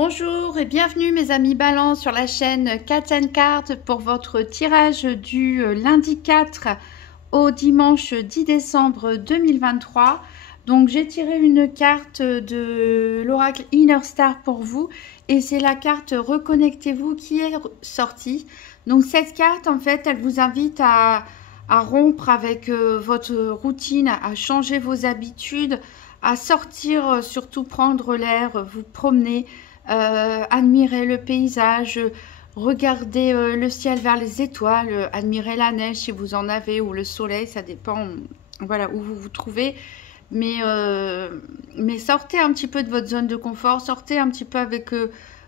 Bonjour et bienvenue mes amis Balance sur la chaîne Cat Cards pour votre tirage du lundi 4 au dimanche 10 décembre 2023. Donc j'ai tiré une carte de l'oracle Inner Star pour vous et c'est la carte Reconnectez-vous qui est sortie. Donc cette carte en fait elle vous invite à rompre avec votre routine, à changer vos habitudes, à sortir, surtout prendre l'air, vous promener. Admirer le paysage, regarder le ciel vers les étoiles, admirer la neige si vous en avez ou le soleil, ça dépend voilà, où vous vous trouvez. Mais sortez un petit peu de votre zone de confort, sortez un petit peu avec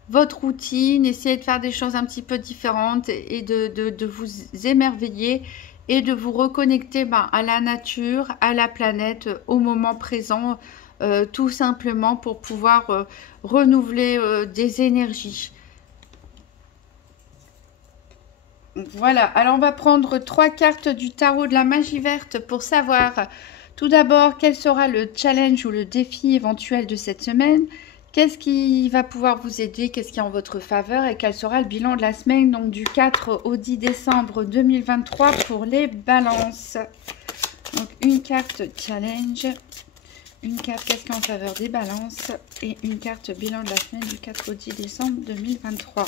votre routine, essayez de faire des choses un petit peu différentes et de vous émerveiller et de vous reconnecter à la nature, à la planète, au moment présent. Tout simplement pour pouvoir renouveler des énergies. Voilà, alors on va prendre 3 cartes du tarot de la magie verte pour savoir tout d'abord quel sera le challenge ou le défi éventuel de cette semaine, qu'est-ce qui va pouvoir vous aider, qu'est-ce qui est en votre faveur et quel sera le bilan de la semaine, donc du 4 au 10 décembre 2023 pour les balances. Donc une carte challenge, une carte qu'est-ce qui est en faveur des balances et une carte bilan de la semaine du 4 au 10 décembre 2023.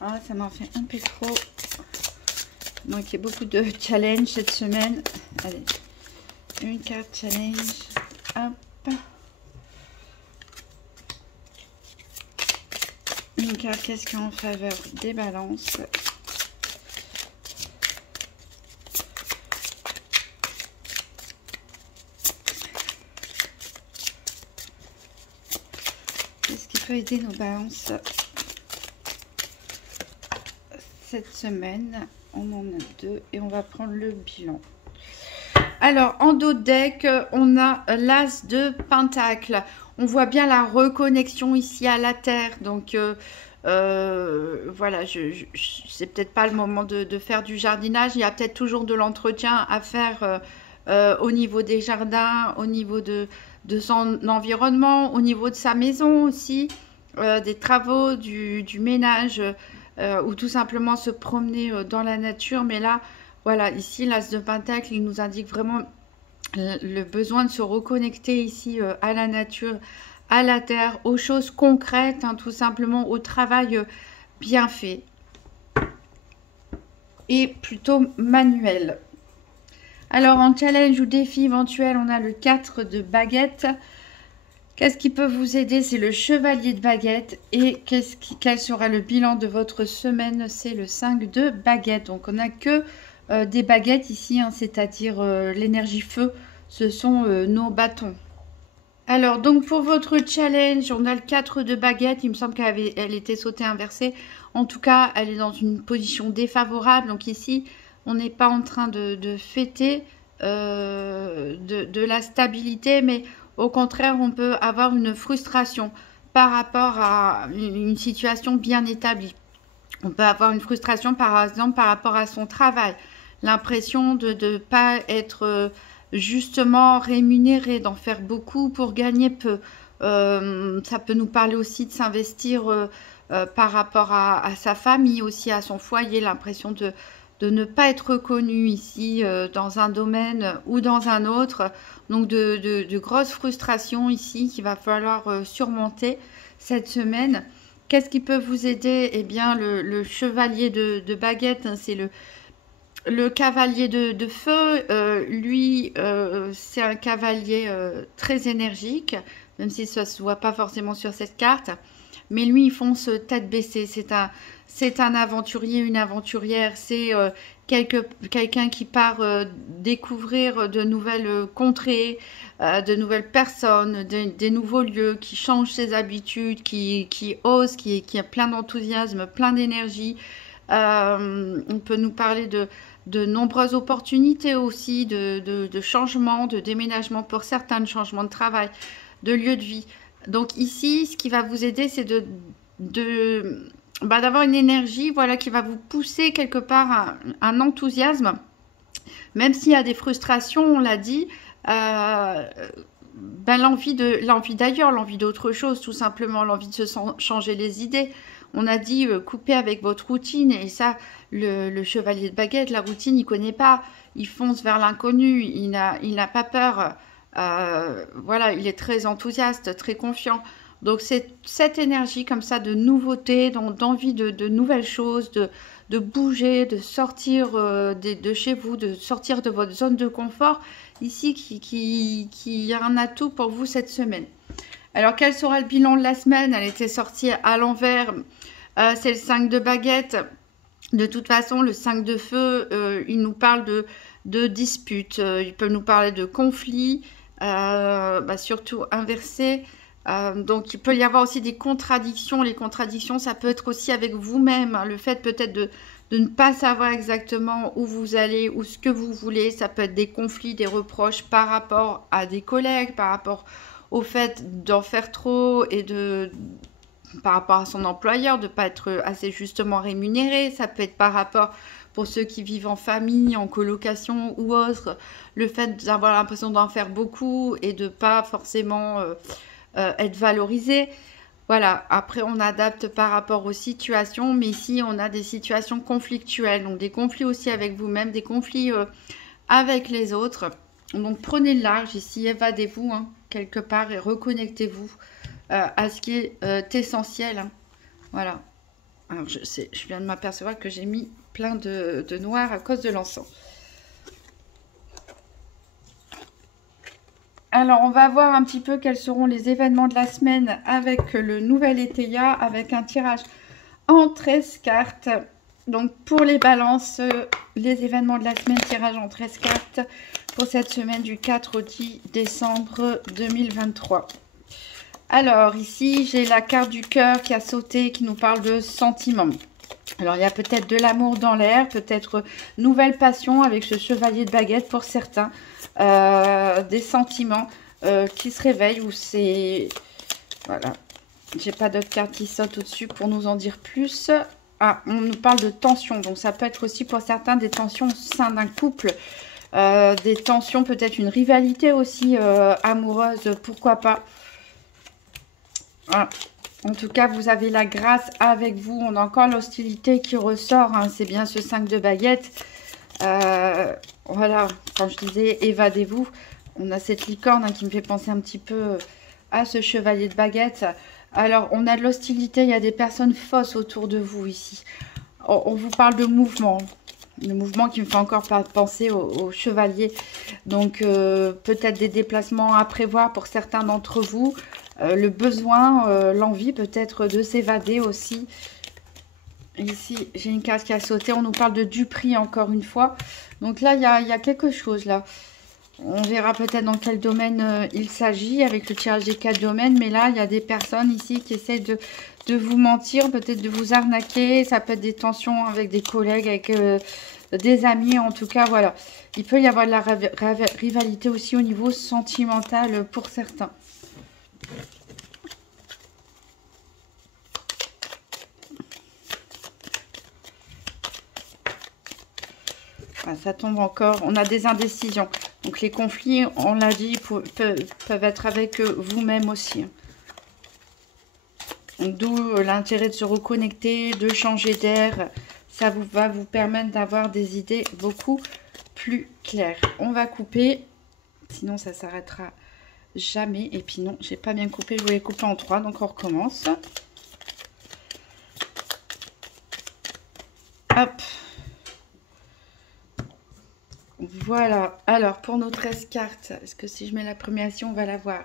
Ah, ça m'en fait un peu trop. Donc il y a beaucoup de challenges cette semaine. Allez, une carte challenge. Hop. Une carte qu'est-ce qui est en faveur des balances. Aider nos balances cette semaine. On en a 2 et on va prendre le bilan. Alors en dos de deck on a l'as de pentacle. On voit bien la reconnexion ici à la terre, donc voilà, c'est peut-être pas le moment de faire du jardinage. Il y a peut-être toujours de l'entretien à faire au niveau des jardins, au niveau de son environnement, au niveau de sa maison aussi, des travaux, du ménage, ou tout simplement se promener dans la nature. Mais là, voilà, ici, l'as de pentacle, il nous indique vraiment le besoin de se reconnecter ici à la nature, à la terre, aux choses concrètes, hein, tout simplement au travail bien fait et plutôt manuel. Alors en challenge ou défi éventuel, on a le 4 de baguette. Qu'est-ce qui peut vous aider? C'est le chevalier de baguette. Et quel sera le bilan de votre semaine? C'est le 5 de baguette. Donc on n'a que des baguettes ici, hein, c'est-à-dire l'énergie feu. Ce sont nos bâtons. Alors donc pour votre challenge, on a le 4 de baguette. Il me semble qu'elle était sautée inversée. En tout cas, elle est dans une position défavorable. Donc ici, on n'est pas en train de fêter de la stabilité, mais au contraire, on peut avoir une frustration par rapport à une situation bien établie. On peut avoir une frustration, par exemple, par rapport à son travail. L'impression de ne pas être justement rémunéré, d'en faire beaucoup pour gagner peu. Ça peut nous parler aussi de s'investir par rapport à sa famille, aussi à son foyer. L'impression de ne pas être reconnu ici dans un domaine ou dans un autre. Donc de grosses frustrations ici qu'il va falloir surmonter cette semaine. Qu'est-ce qui peut vous aider? Eh bien le chevalier de baguette, hein, c'est le cavalier de feu. Lui, c'est un cavalier très énergique, même si ça ne se voit pas forcément sur cette carte. Mais lui, il fonce tête baissée. C'est un aventurier, une aventurière. C'est quelqu'un qui part découvrir de nouvelles contrées, de nouvelles personnes, des nouveaux lieux, qui change ses habitudes, qui ose, qui a plein d'enthousiasme, plein d'énergie. On peut nous parler de nombreuses opportunités aussi, de changements, de déménagement pour certains, de changements de travail, de lieu de vie. Donc ici, ce qui va vous aider, c'est d'avoir une énergie, voilà, qui va vous pousser quelque part un enthousiasme, même s'il y a des frustrations, on l'a dit. ben, l'envie d'ailleurs, l'envie d'autre chose, tout simplement, l'envie de se changer les idées. On a dit couper avec votre routine, et ça, le chevalier de baguette, la routine, il connaît pas. Il fonce vers l'inconnu, il n'a pas peur. Voilà, il est très enthousiaste, très confiant. Donc c'est cette énergie comme ça de nouveauté, d'envie de nouvelles choses, de bouger, de sortir de chez vous, de sortir de votre zone de confort, ici qui a un atout pour vous cette semaine. Alors quel sera le bilan de la semaine? Elle était sortie à l'envers, c'est le 5 de baguette. De toute façon, le 5 de feu, il nous parle de disputes, il peut nous parler de conflits, surtout inversés. Donc il peut y avoir aussi des contradictions. Les contradictions, ça peut être aussi avec vous-même, hein. Le fait peut-être de ne pas savoir exactement où vous allez ou ce que vous voulez. Ça peut être des conflits, des reproches par rapport à des collègues, par rapport au fait d'en faire trop et par rapport à son employeur, de ne pas être assez justement rémunéré. Ça peut être par rapport, pour ceux qui vivent en famille, en colocation ou autre, le fait d'avoir l'impression d'en faire beaucoup et de ne pas forcément être valorisé. Voilà, après on adapte par rapport aux situations, mais ici on a des situations conflictuelles, donc des conflits aussi avec vous-même, des conflits avec les autres. Donc prenez le large ici, évadez-vous hein, quelque part et reconnectez-vous à ce qui est essentiel. Hein. Voilà. Alors je viens de m'apercevoir que j'ai mis plein de noir à cause de l'encens. Alors, on va voir un petit peu quels seront les événements de la semaine avec le nouvel Étéia, avec un tirage en 13 cartes. Donc, pour les balances, les événements de la semaine, tirage en 13 cartes pour cette semaine du 4 au 10 décembre 2023. Alors, ici, j'ai la carte du cœur qui a sauté, qui nous parle de sentiments. Alors, il y a peut-être de l'amour dans l'air, peut-être nouvelle passion avec ce chevalier de baguette pour certains. Des sentiments qui se réveillent ou c'est... Voilà. J'ai pas d'autres cartes qui sautent au-dessus pour nous en dire plus. Ah, on nous parle de tension. Donc, ça peut être aussi pour certains des tensions au sein d'un couple. Des tensions, peut-être une rivalité aussi amoureuse, pourquoi pas. Voilà. En tout cas, vous avez la grâce avec vous. On a encore l'hostilité qui ressort. Hein. C'est bien ce 5 de baguette. Voilà, quand je disais évadez-vous, on a cette licorne hein, qui me fait penser un petit peu à ce chevalier de baguette. Alors, on a de l'hostilité, il y a des personnes fausses autour de vous ici. On vous parle de mouvement. Le mouvement qui me fait encore penser au chevalier. Donc, peut-être des déplacements à prévoir pour certains d'entre vous. Le besoin, l'envie peut-être de s'évader aussi. Ici, j'ai une carte qui a sauté. On nous parle de Dupri encore une fois. Donc là, il y a quelque chose là. On verra peut-être dans quel domaine il s'agit avec le tirage des 4 domaines. Mais là, il y a des personnes ici qui essaient de vous mentir, peut-être de vous arnaquer. Ça peut être des tensions avec des collègues, avec des amis. En tout cas, voilà. Il peut y avoir de la rivalité aussi au niveau sentimental pour certains. Ça tombe encore. On a des indécisions. Donc les conflits, on l'a dit, peuvent être avec vous-même aussi. D'où l'intérêt de se reconnecter, de changer d'air. Ça va vous permettre d'avoir des idées beaucoup plus claires. On va couper. Sinon, ça s'arrêtera jamais. Et puis non, j'ai pas bien coupé. Je voulais couper en 3. Donc on recommence. Hop. Voilà, alors pour nos 13 cartes, est-ce que si je mets la premiation, on va la voir?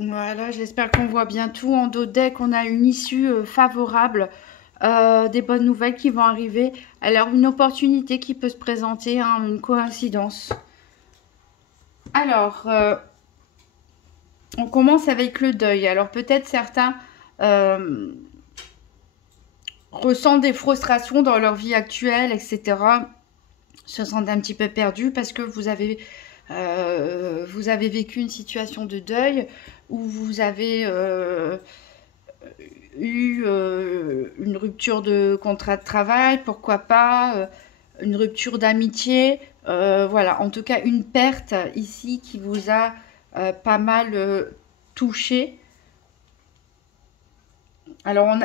Voilà, j'espère qu'on voit bien tout. En dos de deck, on a une issue favorable, des bonnes nouvelles qui vont arriver. Alors, une opportunité qui peut se présenter, hein, une coïncidence. Alors, on commence avec le deuil. Alors, peut-être certains ressentent des frustrations dans leur vie actuelle, etc. Se sentent un petit peu perdus parce que vous avez vécu une situation de deuil où vous avez eu une rupture de contrat de travail, pourquoi pas, une rupture d'amitié, voilà, en tout cas une perte ici qui vous a pas mal touché. Alors,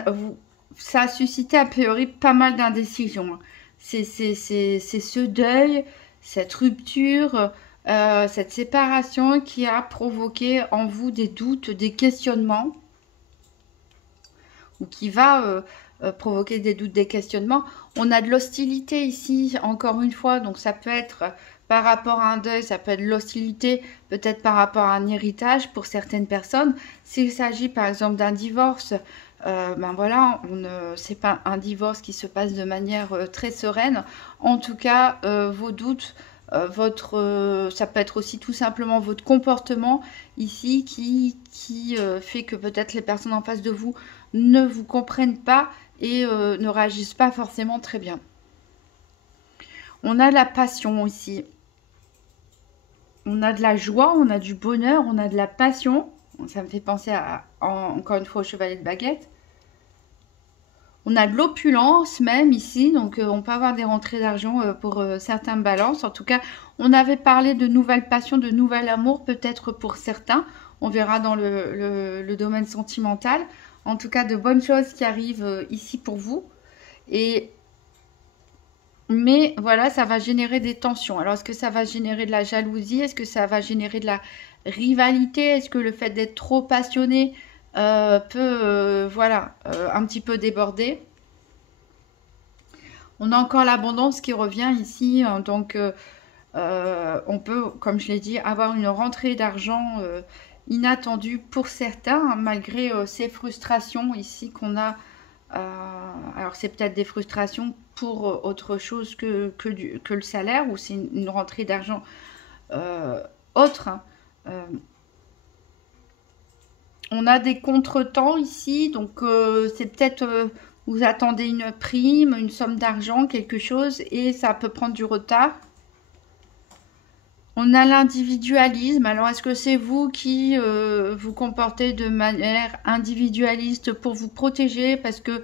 ça a suscité a priori pas mal d'indécision. C'est ce deuil, cette rupture, cette séparation qui a provoqué en vous des doutes, des questionnements, ou qui va provoquer des doutes, des questionnements. On a de l'hostilité ici, encore une fois, donc ça peut être par rapport à un deuil, ça peut être l'hostilité, peut-être par rapport à un héritage pour certaines personnes. S'il s'agit par exemple d'un divorce, ben voilà, c'est pas un divorce qui se passe de manière très sereine. En tout cas, vos doutes, ça peut être aussi tout simplement votre comportement ici qui fait que peut-être les personnes en face de vous ne vous comprennent pas et ne réagissent pas forcément très bien. On a de la passion ici. On a de la joie, on a du bonheur, on a de la passion. Ça me fait penser encore une fois au chevalier de baguette. On a de l'opulence même ici, donc on peut avoir des rentrées d'argent pour certaines balances. En tout cas, on avait parlé de nouvelles passions, de nouvel amour, peut-être pour certains. On verra dans le domaine sentimental. En tout cas, de bonnes choses qui arrivent ici pour vous. Mais voilà, ça va générer des tensions. Alors, est-ce que ça va générer de la jalousie? Est-ce que ça va générer de la rivalité? Est-ce que le fait d'être trop passionné peut, voilà, un petit peu déborder? On a encore l'abondance qui revient ici. Donc, on peut, comme je l'ai dit, avoir une rentrée d'argent inattendue pour certains, hein, malgré ces frustrations ici qu'on a. Alors, c'est peut-être des frustrations pour autre chose que le salaire, ou c'est une rentrée d'argent autre. Hein. On a des contretemps ici, donc c'est peut-être vous attendez une prime, une somme d'argent, quelque chose, et ça peut prendre du retard. On a l'individualisme. Alors, est-ce que c'est vous qui vous comportez de manière individualiste pour vous protéger parce que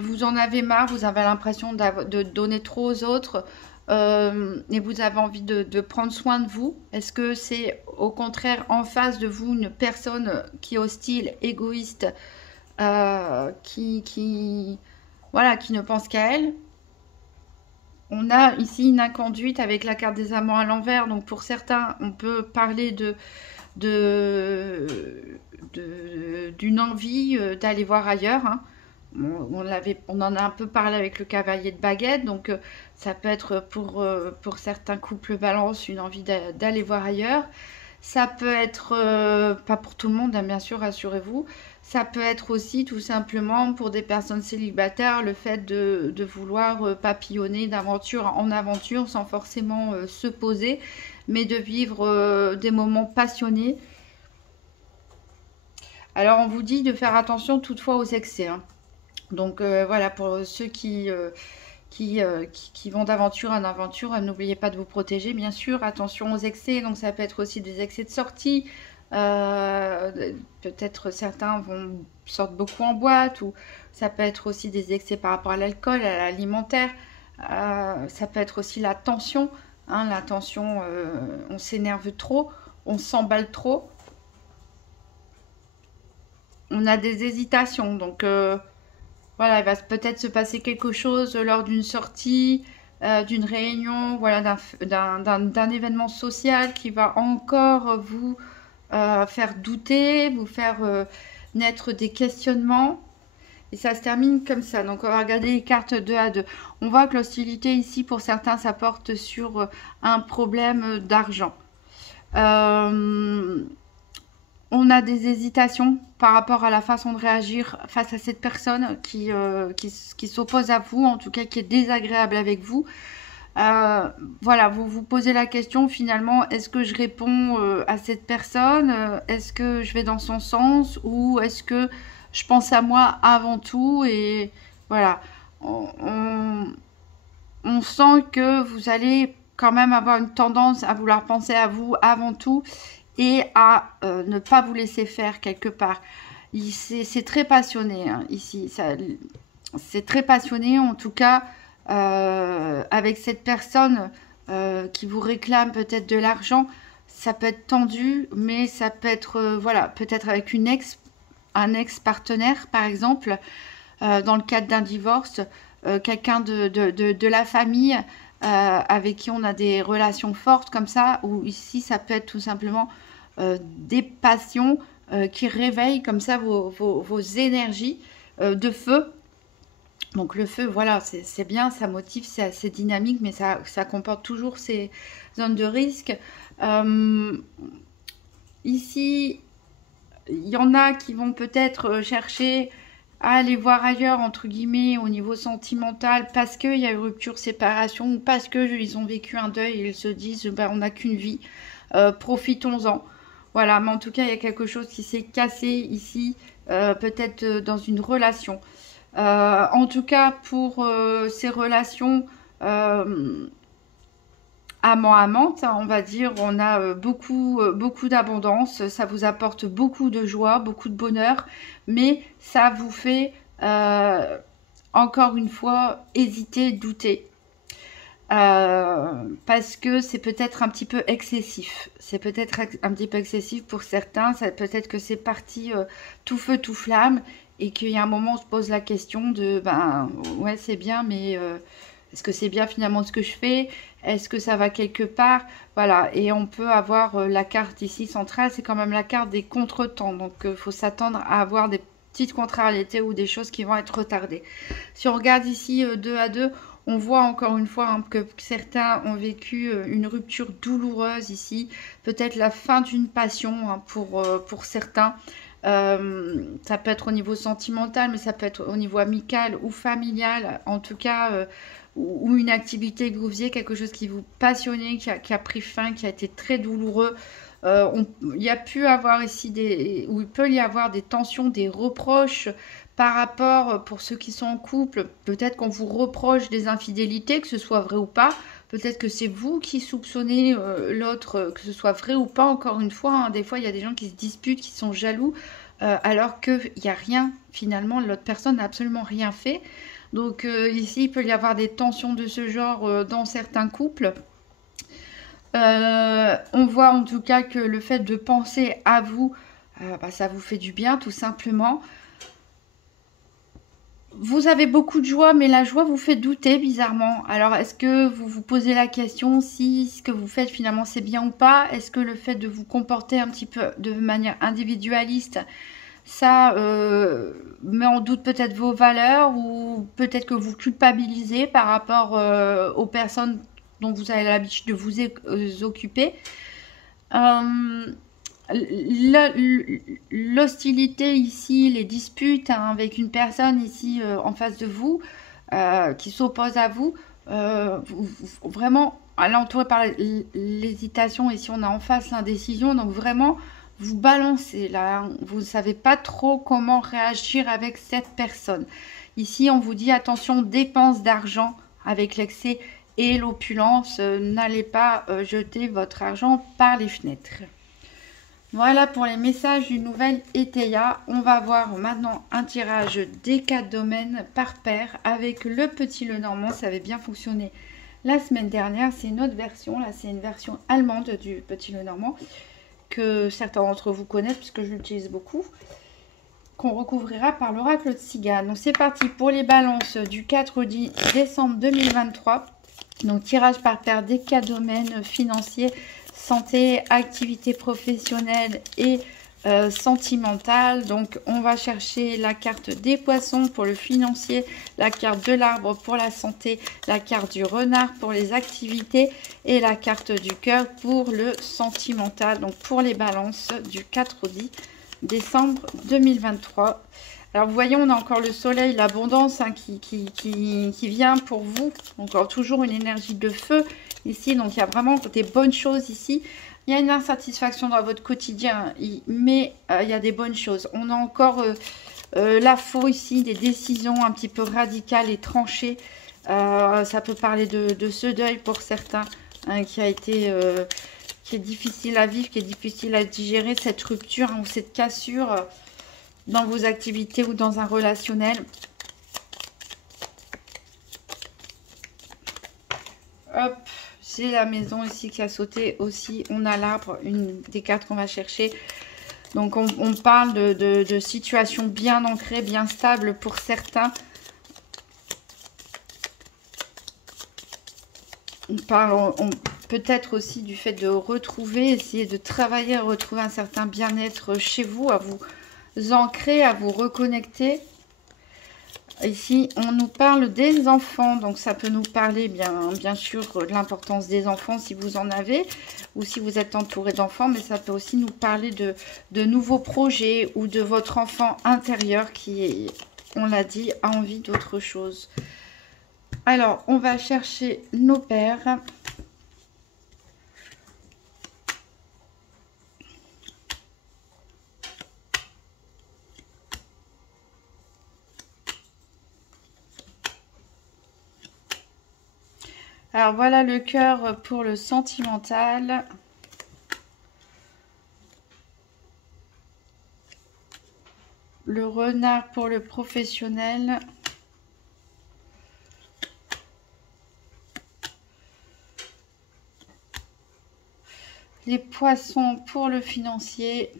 vous en avez marre, vous avez l'impression de donner trop aux autres et vous avez envie de prendre soin de vous? Est-ce que c'est au contraire en face de vous une personne qui est hostile, égoïste, voilà, qui ne pense qu'à elle? On a ici une inconduite avec la carte des amants à l'envers. Donc pour certains, on peut parler d'une envie d'aller voir ailleurs. Hein. On en a un peu parlé avec le cavalier de baguette. Donc ça peut être pour certains couples balance une envie d'aller voir ailleurs. Ça peut être, pas pour tout le monde, hein, bien sûr, rassurez-vous. Ça peut être aussi tout simplement pour des personnes célibataires, le fait de vouloir papillonner d'aventure en aventure sans forcément se poser, mais de vivre des moments passionnés. Alors on vous dit de faire attention toutefois aux excès. Hein. Donc voilà, pour ceux qui vont d'aventure en aventure, n'oubliez pas de vous protéger, bien sûr. Attention aux excès, donc ça peut être aussi des excès de sortie. Peut-être certains sortent beaucoup en boîte, ou ça peut être aussi des excès par rapport à l'alcool, à l'alimentaire. Ça peut être aussi la tension. Hein, la tension, on s'énerve trop, on s'emballe trop. On a des hésitations, donc voilà, il va peut-être se passer quelque chose lors d'une sortie, d'une réunion, voilà, d'un événement social qui va encore vous faire douter, vous faire naître des questionnements. Et ça se termine comme ça. Donc on va regarder les cartes 2 à 2. On voit que l'hostilité ici, pour certains, ça porte sur un problème d'argent. On a des hésitations par rapport à la façon de réagir face à cette personne qui s'oppose à vous, en tout cas qui est désagréable avec vous. Voilà, vous vous posez la question finalement, est-ce que je réponds à cette personne? Est-ce que je vais dans son sens? Ou est-ce que je pense à moi avant tout? Et Voilà. On sent que vous allez quand même avoir une tendance à vouloir penser à vous avant tout et à ne pas vous laisser faire quelque part. C'est très passionné hein, ici. C'est très passionné en tout cas avec cette personne qui vous réclame peut-être de l'argent. Ça peut être tendu, mais ça peut être, voilà, peut-être avec un ex-partenaire par exemple, dans le cadre d'un divorce, quelqu'un de la famille avec qui on a des relations fortes comme ça, ou ici ça peut être tout simplement des passions qui réveillent comme ça vos énergies de feu. Donc le feu, voilà, c'est bien, ça motive, c'est assez dynamique, mais ça comporte toujours ces zones de risque. Ici, il y en a qui vont peut-être chercher à aller voir ailleurs, entre guillemets, au niveau sentimental, parce qu'il y a eu rupture, séparation, ou parce qu'ils ont vécu un deuil et ils se disent, bah, on n'a qu'une vie, profitons-en. Voilà, mais en tout cas, il y a quelque chose qui s'est cassé ici, peut-être dans une relation. En tout cas, pour ces relations amant-amante, on va dire, on a beaucoup d'abondance, ça vous apporte beaucoup de joie, beaucoup de bonheur, mais ça vous fait, encore une fois, hésiter, douter. Parce que c'est peut-être un petit peu excessif. C'est peut-être un petit peu excessif pour certains. Peut-être que c'est parti tout feu, tout flamme. Et qu'il y a un moment, on se pose la question de, ben, ouais, c'est bien, mais est-ce que c'est bien finalement ce que je fais? Est-ce que ça va quelque part? Voilà, et on peut avoir la carte ici centrale, c'est quand même la carte des contretemps. Donc, il faut s'attendre à avoir des petites contrariétés ou des choses qui vont être retardées. Si on regarde ici 2 à 2, on voit encore une fois hein, que certains ont vécu une rupture douloureuse ici. Peut-être la fin d'une passion hein, pour certains. Ça peut être au niveau sentimental, mais ça peut être au niveau amical ou familial. En tout cas, ou une activité que vous faisiez, quelque chose qui vous passionnait, qui a pris fin, qui a été très douloureux. Il y a pu avoir ici ou il peut y avoir des tensions, des reproches par rapport, pour ceux qui sont en couple, peut-être qu'on vous reproche des infidélités, que ce soit vrai ou pas. Peut-être que c'est vous qui soupçonnez l'autre, que ce soit vrai ou pas, encore une fois. Hein, des fois, il y a des gens qui se disputent, qui sont jaloux, alors qu'il n'y a rien, finalement, l'autre personne n'a absolument rien fait. Donc ici, il peut y avoir des tensions de ce genre dans certains couples. On voit en tout cas que le fait de penser à vous, bah, ça vous fait du bien, tout simplement. Vous avez beaucoup de joie, mais la joie vous fait douter bizarrement. Alors, est-ce que vous vous posez la question si ce que vous faites finalement c'est bien ou pas? Est-ce que le fait de vous comporter un petit peu de manière individualiste, ça met en doute peut-être vos valeurs ou peut-être que vous culpabilisez par rapport aux personnes dont vous avez l'habitude de vous occuper? L'hostilité ici, les disputes hein, avec une personne ici en face de vous qui s'oppose à vous, vraiment elle est entourée par l'hésitation. Ici on a en face l'indécision, donc vraiment vous balancez là, vous ne savez pas trop comment réagir avec cette personne. Ici on vous dit attention, dépense d'argent avec l'excès et l'opulence, n'allez pas jeter votre argent par les fenêtres. Voilà pour les messages du nouvel Eteia. On va voir maintenant un tirage des 4 domaines par paire avec le petit Lenormand. Ça avait bien fonctionné la semaine dernière. C'est une autre version. Là, c'est une version allemande du petit Lenormand que certains d'entre vous connaissent puisque je l'utilise beaucoup. Qu'on recouvrira par l'oracle de Cigane. Donc, c'est parti pour les balances du 4 décembre 2023. Donc, tirage par paire des 4 domaines financiers, santé, activité professionnelle et sentimentale. Donc on va chercher la carte des poissons pour le financier, la carte de l'arbre pour la santé, la carte du renard pour les activités et la carte du cœur pour le sentimental. Donc pour les balances du 4 au 10 décembre 2023. Alors vous voyez, on a encore le soleil, l'abondance hein, qui vient pour vous. Encore toujours une énergie de feu ici, donc il y a vraiment des bonnes choses ici. Il y a une insatisfaction dans votre quotidien, mais il y a des bonnes choses. On a encore L'info ici, des décisions un petit peu radicales et tranchées. Ça peut parler de ce deuil pour certains, hein, qui est difficile à vivre, qui est difficile à digérer, cette rupture, hein, ou cette cassure dans vos activités ou dans un relationnel. Hop, j'ai la maison ici qui a sauté aussi. On a l'arbre, une des cartes qu'on va chercher. Donc on parle de situations bien ancrées, bien stables pour certains. On parle peut-être aussi du fait de retrouver, essayer de travailler à retrouver un certain bien-être chez vous, à vous ancrer, à vous reconnecter. Ici, on nous parle des enfants, donc ça peut nous parler bien sûr de l'importance des enfants si vous en avez, ou si vous êtes entouré d'enfants, mais ça peut aussi nous parler de nouveaux projets ou de votre enfant intérieur qui, on l'a dit, a envie d'autre chose. Alors, on va chercher nos pères. Alors voilà le cœur pour le sentimental. Le renard pour le professionnel. Les poissons pour le financier.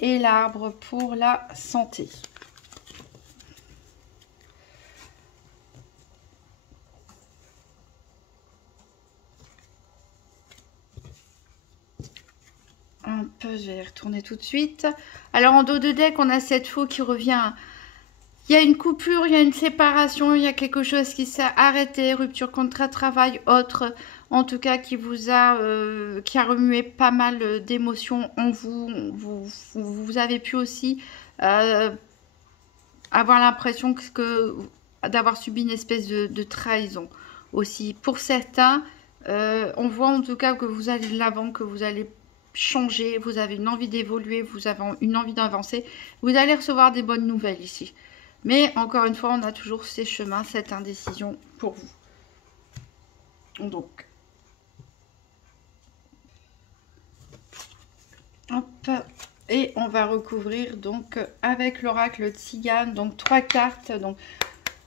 Et l'arbre pour la santé. Un peu, je vais retourner tout de suite. Alors en dos de deck, on a cette faux qui revient. Il y a une coupure, il y a une séparation, il y a quelque chose qui s'est arrêté, rupture, contrat, travail, autre. En tout cas, qui a remué pas mal d'émotions en vous. Vous avez pu aussi avoir l'impression d'avoir subi une espèce de trahison aussi. Pour certains, on voit en tout cas que vous allez de l'avant, que vous allez changer, vous avez une envie d'évoluer, vous avez une envie d'avancer. Vous allez recevoir des bonnes nouvelles ici. Mais encore une fois, on a toujours ces chemins, cette indécision pour vous. Donc, hop, et on va recouvrir donc avec l'oracle Tzigane, donc 3 cartes. Donc,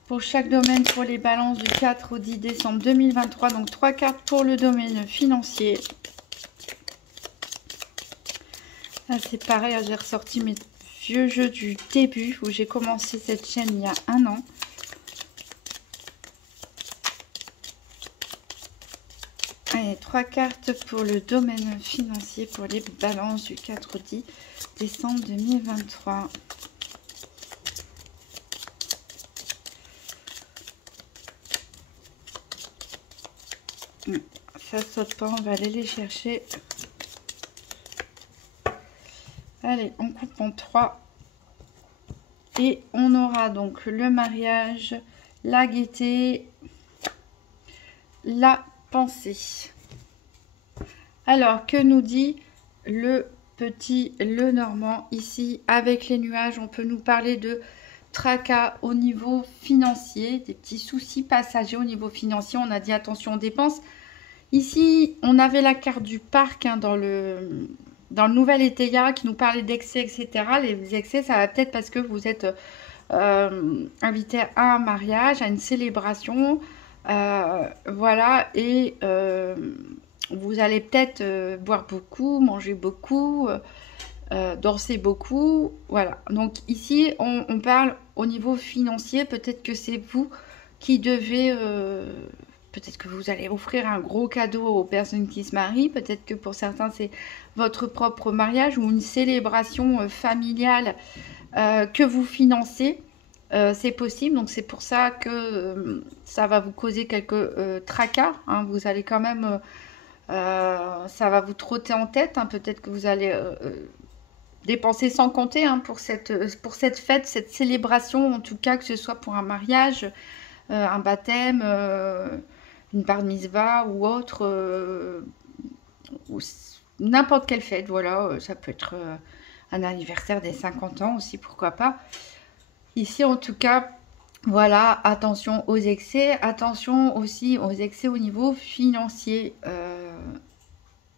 pour chaque domaine, pour les balances du 4 au 10 décembre 2023. Donc 3 cartes pour le domaine financier. Là, c'est pareil, j'ai ressorti mes vieux jeux du début où j'ai commencé cette chaîne il y a 1 an. Allez, 3 cartes pour le domaine financier pour les balances du 4 au 10 décembre 2023. Ça saute pas, on va aller les chercher. Allez, on coupe en 3. Et on aura donc le mariage, la gaieté, la pensée. Alors, que nous dit le petit Lenormand ici? Avec les nuages, on peut nous parler de tracas au niveau financier, des petits soucis passagers au niveau financier. On a dit attention aux dépenses. Ici, on avait la carte du parc, hein, dans le nouvel Étéia qui nous parlait d'excès, etc. Les excès, ça va peut-être parce que vous êtes invité à un mariage, à une célébration. Voilà, et vous allez peut-être boire beaucoup, manger beaucoup, danser beaucoup. Voilà, donc ici, on parle au niveau financier. Peut-être que c'est vous qui devez... peut-être que vous allez offrir un gros cadeau aux personnes qui se marient. Peut-être que pour certains, c'est votre propre mariage ou une célébration familiale que vous financez. C'est possible. Donc, c'est pour ça que ça va vous causer quelques tracas. Hein. Vous allez quand même... ça va vous trotter en tête. Hein. Peut-être que vous allez dépenser sans compter, hein, pour cette fête, cette célébration. En tout cas, que ce soit pour un mariage, un baptême... une bar mitzvah ou autre, ou n'importe quelle fête, voilà, ça peut être un anniversaire des 50 ans aussi, pourquoi pas. Ici, en tout cas, voilà, attention aux excès, attention aussi aux excès au niveau financier,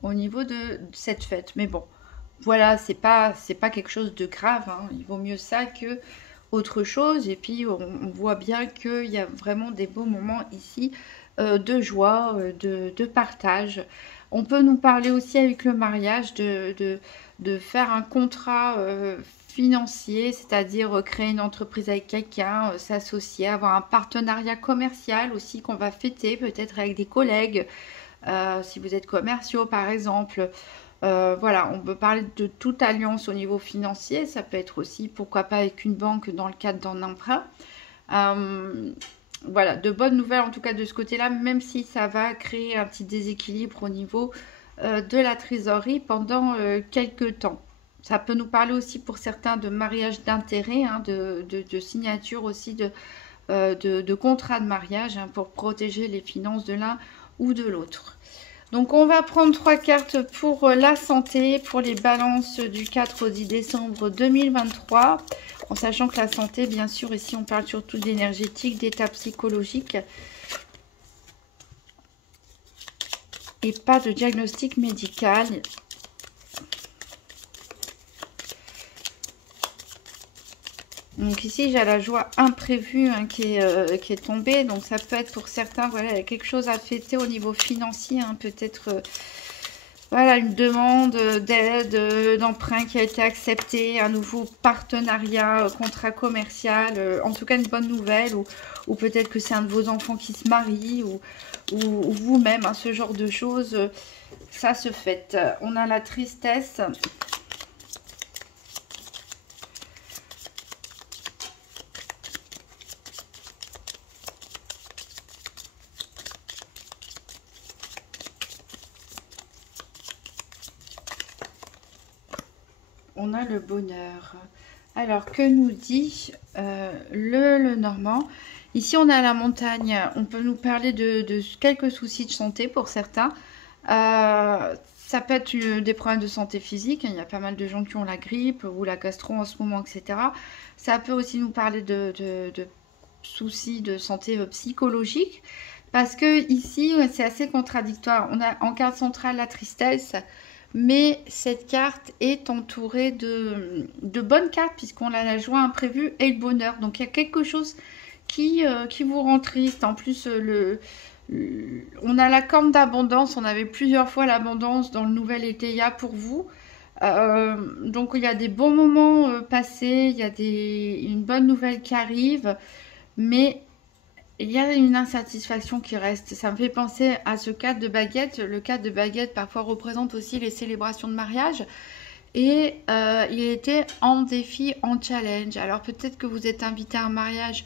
au niveau de cette fête. Mais bon, voilà, c'est pas quelque chose de grave, hein. Il vaut mieux ça que autre chose. Et puis, on voit bien qu'il y a vraiment des beaux moments ici de joie, de partage. On peut nous parler aussi avec le mariage de faire un contrat financier, c'est-à-dire créer une entreprise avec quelqu'un, s'associer, avoir un partenariat commercial aussi qu'on va fêter, peut-être avec des collègues, si vous êtes commerciaux par exemple. Voilà, on peut parler de toute alliance au niveau financier, ça peut être aussi, pourquoi pas avec une banque dans le cadre d'un emprunt. Voilà, de bonnes nouvelles en tout cas de ce côté-là, même si ça va créer un petit déséquilibre au niveau de la trésorerie pendant quelques temps. Ça peut nous parler aussi pour certains de mariage d'intérêt, hein, de signature aussi de contrat de mariage, hein, pour protéger les finances de l'un ou de l'autre. Donc on va prendre 3 cartes pour la santé, pour les balances du 4 au 10 décembre 2023. En sachant que la santé, bien sûr, ici on parle surtout d'énergétique, d'état psychologique. Et pas de diagnostic médical. Donc ici, j'ai la joie imprévue, hein, qui est tombée. Donc ça peut être pour certains, voilà, il y a quelque chose à fêter au niveau financier. Hein, peut-être, voilà, une demande d'aide, d'emprunt qui a été acceptée, un nouveau partenariat, contrat commercial. En tout cas, une bonne nouvelle. Ou peut-être que c'est un de vos enfants qui se marie. Ou vous-même, hein, ce genre de choses. Ça se fête. On a la tristesse. On a le bonheur. Alors, que nous dit le Normand? Ici, on a la montagne. On peut nous parler de quelques soucis de santé pour certains. Ça peut être des problèmes de santé physique. Il y a pas mal de gens qui ont la grippe ou la gastro en ce moment, etc. Ça peut aussi nous parler de soucis de santé psychologique. Parce que ici, c'est assez contradictoire. On a en carte centrale la tristesse. Mais cette carte est entourée de bonnes cartes puisqu'on a la joie imprévue et le bonheur. Donc il y a quelque chose qui vous rend triste. En plus, on a la corne d'abondance. On avait plusieurs fois l'abondance dans le nouvel Étéia pour vous. Donc il y a des bons moments passés. Il y a une bonne nouvelle qui arrive. Mais il y a une insatisfaction qui reste. Ça me fait penser à ce cadre de baguette. Le cadre de baguette parfois représente aussi les célébrations de mariage. Et il était en défi, en challenge. Alors peut-être que vous êtes invité à un mariage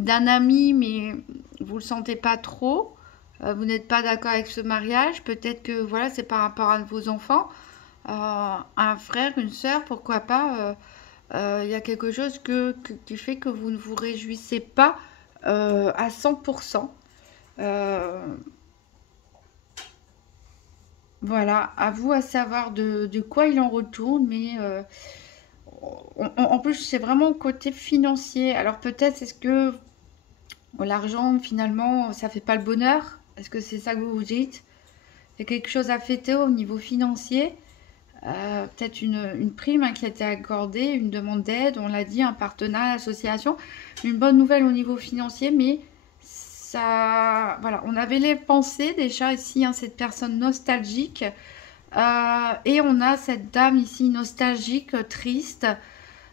d'un ami, mais vous ne le sentez pas trop. Vous n'êtes pas d'accord avec ce mariage. Peut-être que voilà, c'est par rapport à vos enfants. Un frère, une sœur, pourquoi pas. Il y a quelque chose qui fait que vous ne vous réjouissez pas à 100%. Voilà, à vous à savoir de quoi il en retourne, mais en plus c'est vraiment côté financier. Alors peut-être est-ce que l'argent finalement ça fait pas le bonheur? Est-ce que c'est ça que vous vous dites? Il y a quelque chose à fêter au niveau financier. Peut-être une prime, hein, qui a été accordée, une demande d'aide, on l'a dit, un partenariat, association, une bonne nouvelle au niveau financier, mais ça, voilà, on avait les pensées déjà ici, hein, cette personne nostalgique, et on a cette dame ici nostalgique, triste.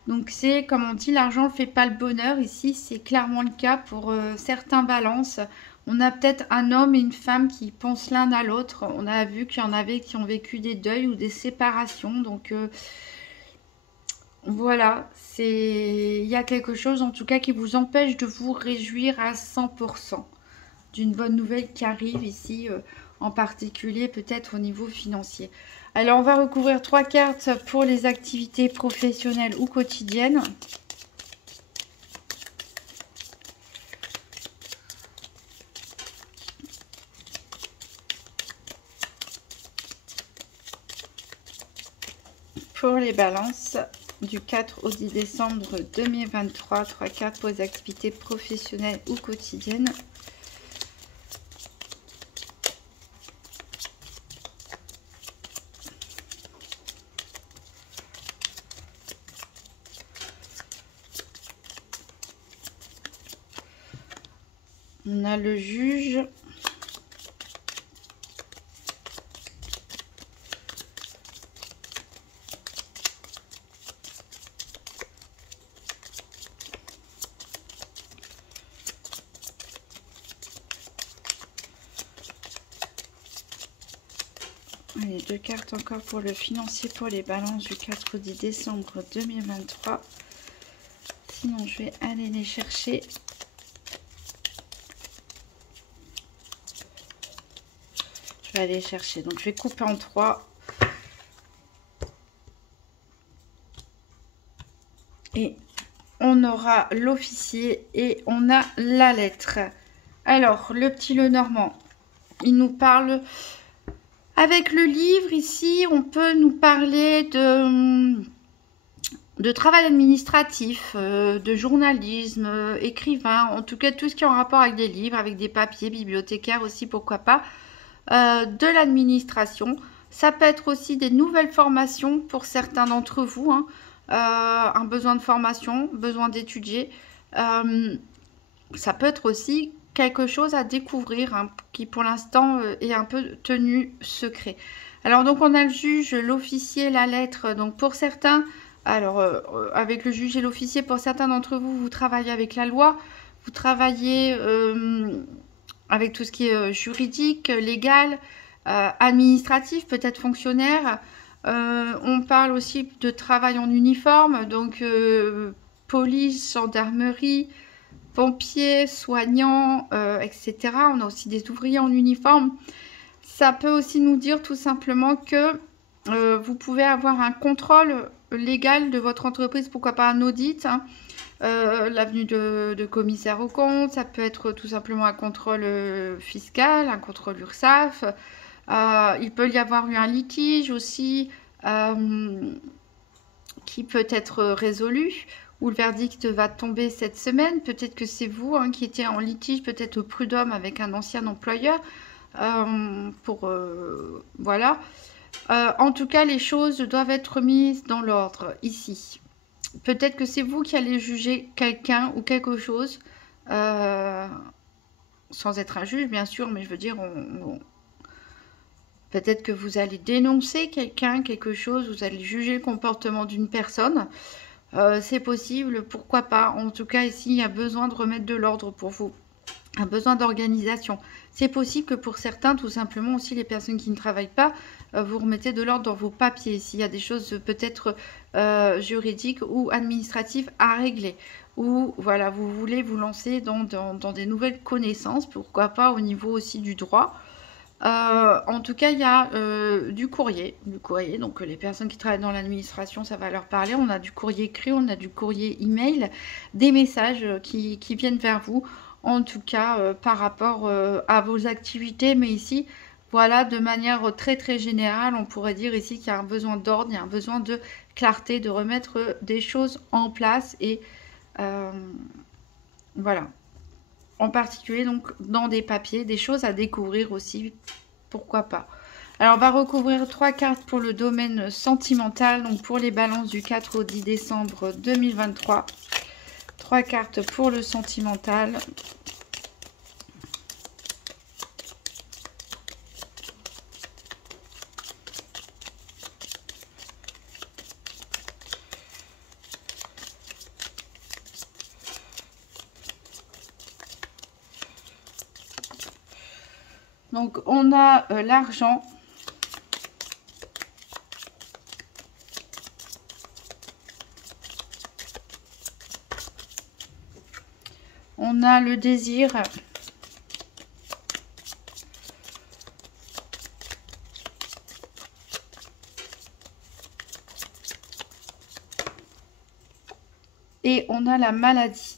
Donc c'est, comme on dit, l'argent ne fait pas le bonheur. Ici, c'est clairement le cas pour certains balances. On a peut-être un homme et une femme qui pensent l'un à l'autre. On a vu qu'il y en avait qui ont vécu des deuils ou des séparations. Donc voilà, il y a quelque chose en tout cas qui vous empêche de vous réjouir à 100% d'une bonne nouvelle qui arrive ici, en particulier peut-être au niveau financier. Alors, on va recouvrir 3 cartes pour les activités professionnelles ou quotidiennes. Pour les balances du 4 au 10 décembre 2023. 3 cartes pour les activités professionnelles ou quotidiennes. On a le juge. Allez, 2 cartes encore pour le financier, pour les balances du 4 au 10 décembre 2023. Sinon, je vais aller les chercher. Je vais aller chercher. Donc, je vais couper en 3. Et on aura l'officier et on a la lettre. Alors, le petit Lenormand, il nous parle... Avec le livre, ici, on peut nous parler de travail administratif, de journalisme, écrivain, en tout cas tout ce qui est en rapport avec des livres, avec des papiers, bibliothécaires aussi, pourquoi pas, de l'administration. Ça peut être aussi des nouvelles formations pour certains d'entre vous, hein, un besoin de formation, besoin d'étudier. Ça peut être aussi quelque chose à découvrir, hein, qui pour l'instant est un peu tenu secret. Alors donc on a le juge, l'officier, la lettre. Donc pour certains, alors avec le juge et l'officier, pour certains d'entre vous, vous travaillez avec la loi, vous travaillez avec tout ce qui est juridique, légal, administratif, peut-être fonctionnaire. On parle aussi de travail en uniforme, donc police, gendarmerie, pompiers, soignants, etc. On a aussi des ouvriers en uniforme. Ça peut aussi nous dire tout simplement que vous pouvez avoir un contrôle légal de votre entreprise, pourquoi pas un audit, hein. L'avenue de commissaire aux comptes, ça peut être tout simplement un contrôle fiscal, un contrôle URSSAF. Il peut y avoir eu un litige aussi qui peut être résolu, où le verdict va tomber cette semaine. Peut-être que c'est vous, hein, qui étiez en litige, peut-être au prud'homme avec un ancien employeur. Voilà. En tout cas, les choses doivent être mises dans l'ordre ici. Peut-être que c'est vous qui allez juger quelqu'un ou quelque chose, sans être un juge, bien sûr, mais je veux dire, peut-être que vous allez dénoncer quelqu'un, quelque chose, vous allez juger le comportement d'une personne. C'est possible, pourquoi pas. En tout cas, ici, il y a besoin de remettre de l'ordre pour vous. Un besoin d'organisation. C'est possible que pour certains, tout simplement, aussi les personnes qui ne travaillent pas, vous remettez de l'ordre dans vos papiers. S'il y a des choses peut-être juridiques ou administratives à régler. Ou voilà, vous voulez vous lancer dans des nouvelles connaissances, pourquoi pas au niveau aussi du droit. En tout cas, il y a du courrier. Donc les personnes qui travaillent dans l'administration, ça va leur parler. On a du courrier écrit, on a du courrier email, des messages qui viennent vers vous. En tout cas, par rapport à vos activités. Mais ici, voilà, de manière très très générale, on pourrait dire ici qu'il y a un besoin d'ordre, il y a un besoin de clarté, de remettre des choses en place. Et voilà. En particulier donc dans des papiers, des choses à découvrir aussi, pourquoi pas. Alors on va recouvrir 3 cartes pour le domaine sentimental, donc pour les balances du 4 au 10 décembre 2023. 3 cartes pour le sentimental. Donc, on a l'argent. On a le désir. Et on a la maladie.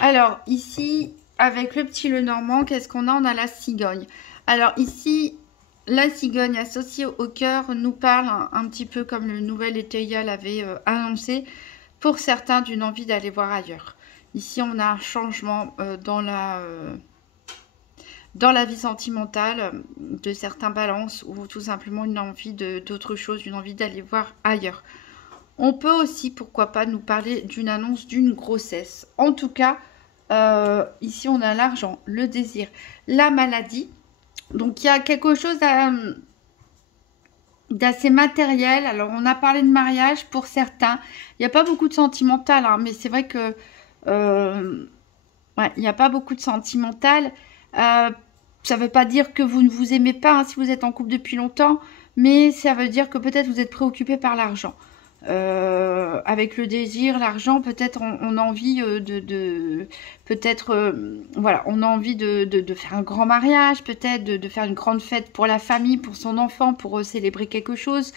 Alors, ici, avec le petit Lenormand, qu'est-ce qu'on a? On a la cigogne. Alors ici, La cigogne associée au cœur nous parle un petit peu comme le nouvel Eteia l'avait annoncé, pour certains d'une envie d'aller voir ailleurs. Ici, on a un changement dans la vie sentimentale de certains balances ou tout simplement une envie d'autre chose, une envie d'aller voir ailleurs. On peut aussi, pourquoi pas, nous parler d'une annonce d'une grossesse. En tout cas, ici, on a l'argent, le désir, la maladie. Donc, il y a quelque chose d'assez matériel. Alors, on a parlé de mariage pour certains. Il n'y a pas beaucoup de sentimental, hein, mais c'est vrai que ouais, il n'y a pas beaucoup de sentimental. Ça ne veut pas dire que vous ne vous aimez pas si vous êtes en couple depuis longtemps, mais ça veut dire que peut-être vous êtes préoccupé par l'argent. Avec le désir, l'argent, peut-être on a envie peut-être, voilà, on a envie de faire un grand mariage, peut-être de faire une grande fête pour la famille, pour son enfant, pour célébrer quelque chose.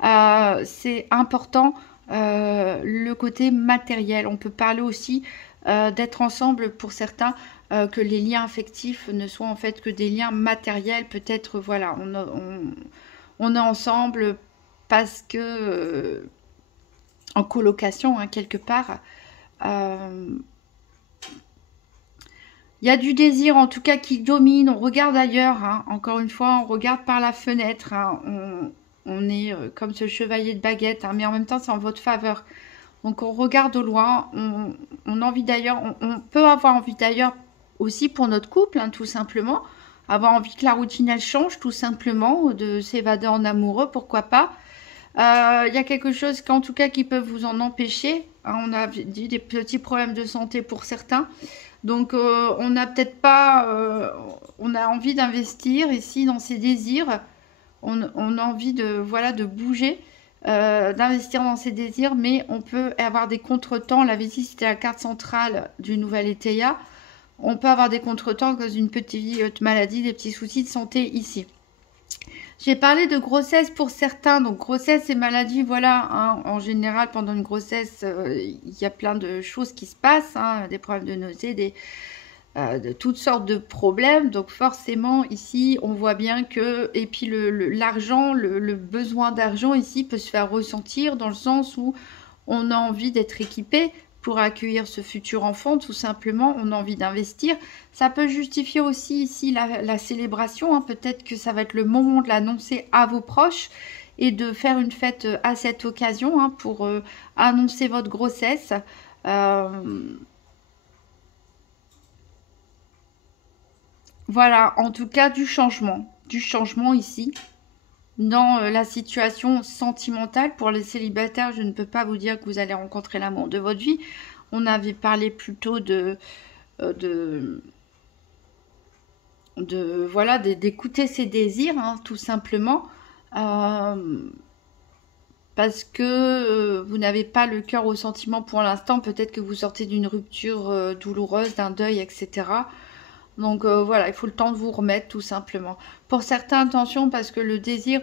C'est important, le côté matériel. On peut parler aussi d'être ensemble pour certains, que les liens affectifs ne soient en fait que des liens matériels. Peut-être, voilà, on est ensemble parce que en colocation, hein, quelque part. Il y a du désir, en tout cas, qui domine. On regarde ailleurs, hein. Encore une fois, on regarde par la fenêtre. Hein. On est comme ce chevalier de baguette, hein, mais en même temps, c'est en votre faveur. Donc, on regarde au loin. On a envie d'ailleurs. On peut avoir envie d'ailleurs aussi pour notre couple, hein, tout simplement. Avoir envie que la routine, elle change, tout simplement. De s'évader en amoureux, pourquoi pas. Il y a quelque chose qu'en tout cas qui peut vous en empêcher. Hein, on a dit des petits problèmes de santé pour certains. Donc on n'a peut-être pas... on a envie d'investir ici dans ses désirs. On a envie de, voilà, de bouger, d'investir dans ses désirs. Mais on peut avoir des contretemps. La dit, c'était la carte centrale du nouvel Eteia. On peut avoir des contretemps à cause d'une petite maladie, des petits soucis de santé ici. J'ai parlé de grossesse pour certains, donc grossesse et maladie, voilà, hein, en général pendant une grossesse, il y a plein de choses qui se passent, hein, des problèmes de nausée, de toutes sortes de problèmes, donc forcément ici on voit bien que, et puis l'argent, le besoin d'argent ici peut se faire ressentir dans le sens où on a envie d'être équipé pour accueillir ce futur enfant, tout simplement, on a envie d'investir. Ça peut justifier aussi ici la célébration, hein. Peut-être que ça va être le moment de l'annoncer à vos proches et de faire une fête à cette occasion, hein, pour annoncer votre grossesse. Voilà, en tout cas du changement ici. Dans la situation sentimentale, pour les célibataires, je ne peux pas vous dire que vous allez rencontrer l'amour de votre vie. On avait parlé plutôt voilà, d'écouter ses désirs, hein, tout simplement. Parce que vous n'avez pas le cœur au sentiment pour l'instant. Peut-être que vous sortez d'une rupture douloureuse, d'un deuil, etc. Donc voilà, il faut le temps de vous remettre tout simplement. Pour certains, attention, parce que le désir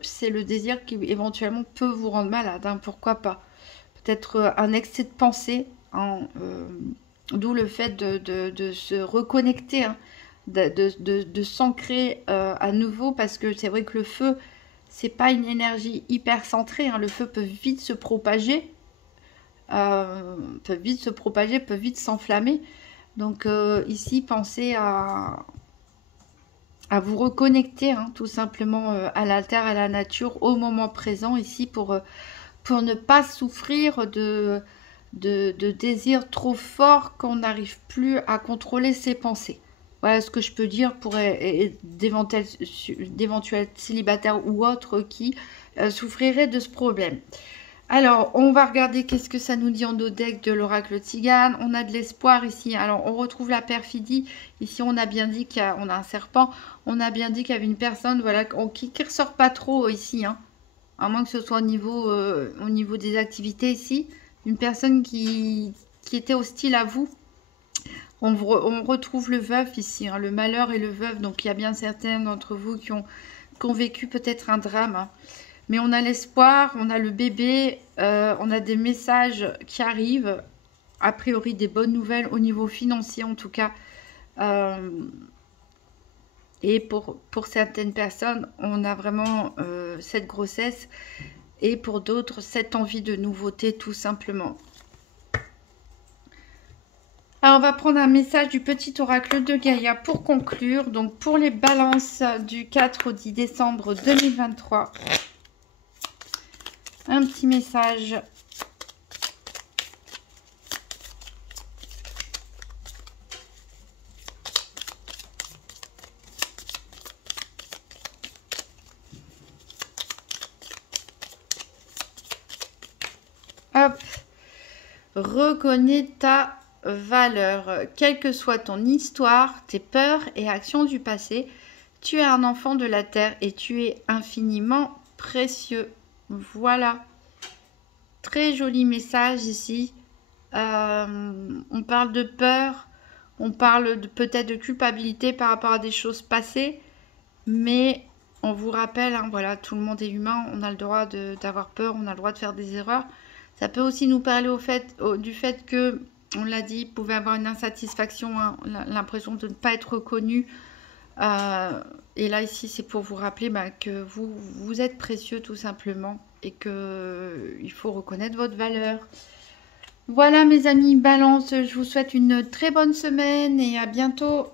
c'est le désir qui éventuellement peut vous rendre malade, hein, pourquoi pas. Peut-être un excès de pensée, hein, d'où le fait de se reconnecter, hein, de s'ancrer à nouveau, parce que c'est vrai que le feu, c'est pas une énergie hyper centrée, hein, le feu peut vite se propager, peut vite s'enflammer. Donc ici, pensez à vous reconnecter, hein, tout simplement à la terre, à la nature, au moment présent, ici, pour ne pas souffrir de désirs trop forts qu'on n'arrive plus à contrôler ses pensées. Voilà ce que je peux dire pour d'éventuels célibataires ou autres qui souffriraient de ce problème. Alors, on va regarder qu'est-ce que ça nous dit en dos deck de l'oracle Tzigane. On a de l'espoir ici. Alors, on retrouve la perfidie. Ici, on a bien dit qu'on a un serpent. On a bien dit qu'il y avait une personne, voilà, qui ne ressort pas trop ici, hein. À moins que ce soit au niveau des activités ici. Une personne qui était hostile à vous. On retrouve le veuf ici, hein, le malheur et le veuf. Donc, il y a bien certains d'entre vous qui ont vécu peut-être un drame, hein. Mais on a l'espoir, on a le bébé, on a des messages qui arrivent. A priori, des bonnes nouvelles au niveau financier, en tout cas. Et pour certaines personnes, on a vraiment cette grossesse. Et pour d'autres, cette envie de nouveauté, tout simplement. Alors, on va prendre un message du petit oracle de Gaïa pour conclure. Donc, pour les balances du 4 au 10 décembre 2023. Un petit message. Hop. Reconnais ta valeur. Quelle que soit ton histoire, tes peurs et actions du passé, tu es un enfant de la terre et tu es infiniment précieux. Voilà. Très joli message ici. On parle de peur, on parle peut-être de culpabilité par rapport à des choses passées, mais on vous rappelle, hein, voilà, tout le monde est humain, on a le droit d'avoir peur, on a le droit de faire des erreurs. Ça peut aussi nous parler du fait que, on l'a dit, vous pouvez avoir une insatisfaction, hein, l'impression de ne pas être reconnu. Et là, ici, c'est pour vous rappeler que vous êtes précieux tout simplement et qu'il faut reconnaître votre valeur. Voilà mes amis Balance, je vous souhaite une très bonne semaine et à bientôt.